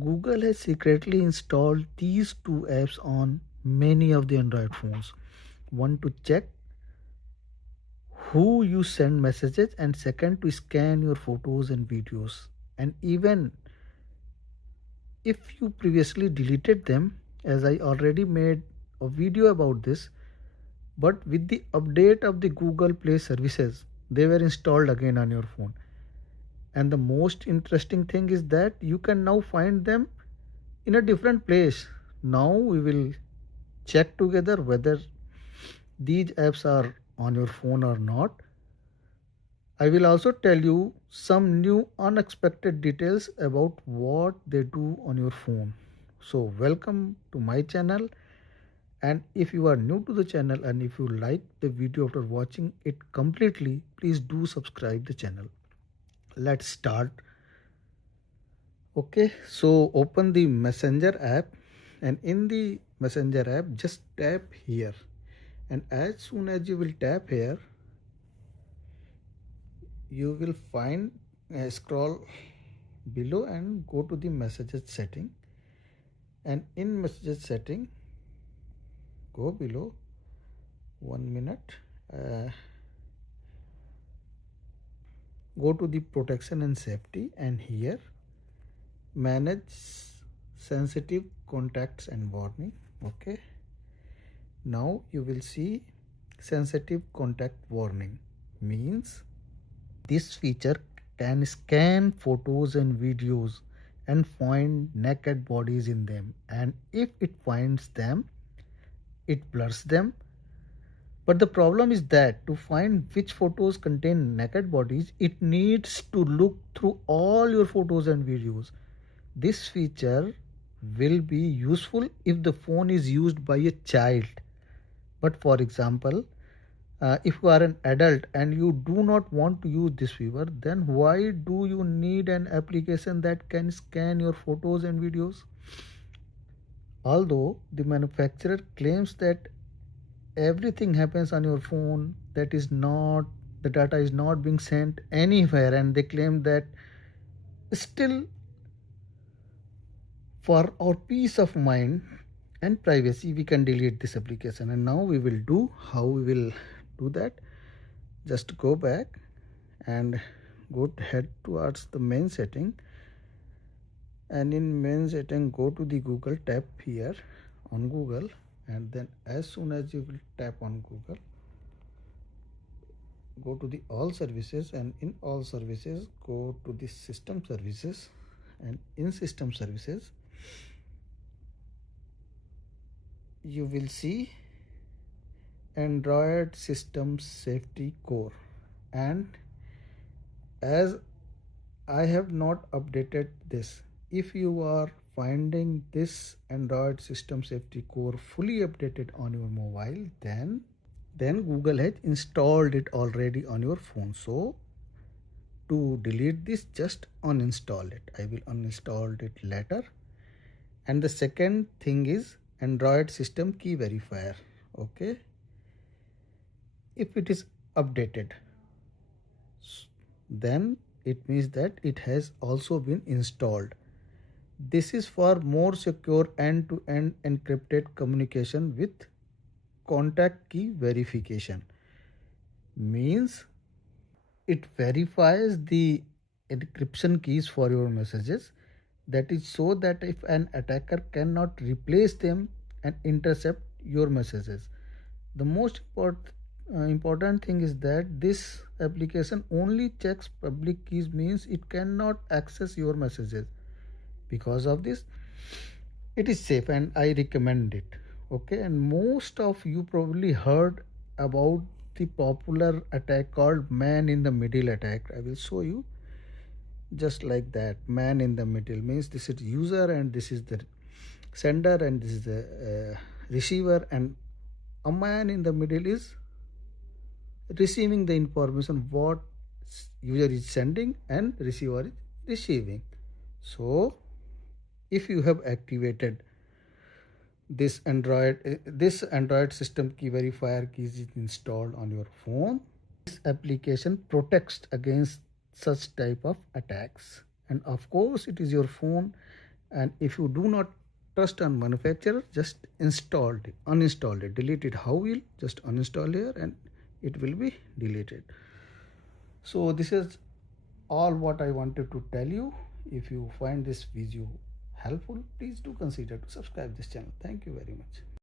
Google has secretly installed these two apps on many of the Android phones. One to check who you send messages, and second to scan your photos and videos. And even if you previously deleted them, as I already made a video about this, but with the update of the Google Play services, they were installed again on your phone. And the most interesting thing is that you can now find them in a different place. Now we will check together whether these apps are on your phone or not. I will also tell you some new unexpected details about what they do on your phone. So welcome to my channel, and if you are new to the channel and if you like the video after watching it completely, please do subscribe the channel. Let's start. Okay, so open the Messenger app, and in the Messenger app just tap here, and as soon as you will tap here, you will find scroll below and go to the messages setting, and in messages setting go below 1 minute, go to the protection and safety, and here manage sensitive contacts and warning. Okay, now you will see sensitive contact warning means this feature can scan photos and videos and find naked bodies in them, and if it finds them, it blurs them. But the problem is that to find which photos contain naked bodies, it needs to look through all your photos and videos. This feature will be useful if the phone is used by a child. But for example, if you are an adult and you do not want to use this feature, then why do you need an application that can scan your photos and videos? Although the manufacturer claims that everything happens on your phone, that is not, the data is not being sent anywhere, and they claim that still, for our peace of mind and privacy, we can delete this application. And now we will do how we will do that. Just go back and head towards the main setting, and in main setting go to the Google, tap here on Google, and then as soon as you will tap on Google, go to the all services, and in all services go to the system services, and in system services you will see Android System Safety Core. And as I have not updated this, if you are finding this Android System Safety Core fully updated on your mobile, then Google has installed it already on your phone. So to delete this, just uninstall it. I will uninstall it later. And the second thing is Android System Key Verifier. Okay, if it is updated, then it means that it has also been installed. This is for more secure end-to-end encrypted communication with contact key verification. Means it verifies the encryption keys for your messages. That is so that if an attacker cannot replace them and intercept your messages. The most important thing is that this application only checks public keys, means it cannot access your messages. Because of this, it is safe and I recommend it. Okay, and most of you probably heard about the popular attack called man in the middle attack. I will show you. Just like that, man in the middle means this is user and this is the sender and this is the receiver, and a man in the middle is receiving the information what user is sending and receiver is receiving. So if you have activated this Android System Key Verifier keys is installed on your phone, this application protects against such type of attacks. And of course it is your phone, And if you do not trust on manufacturer, just uninstall it, delete it. How will? Just uninstall here and it will be deleted. So this is all what I wanted to tell you. If you find this video helpful, please do consider to subscribe this channel. Thank you very much.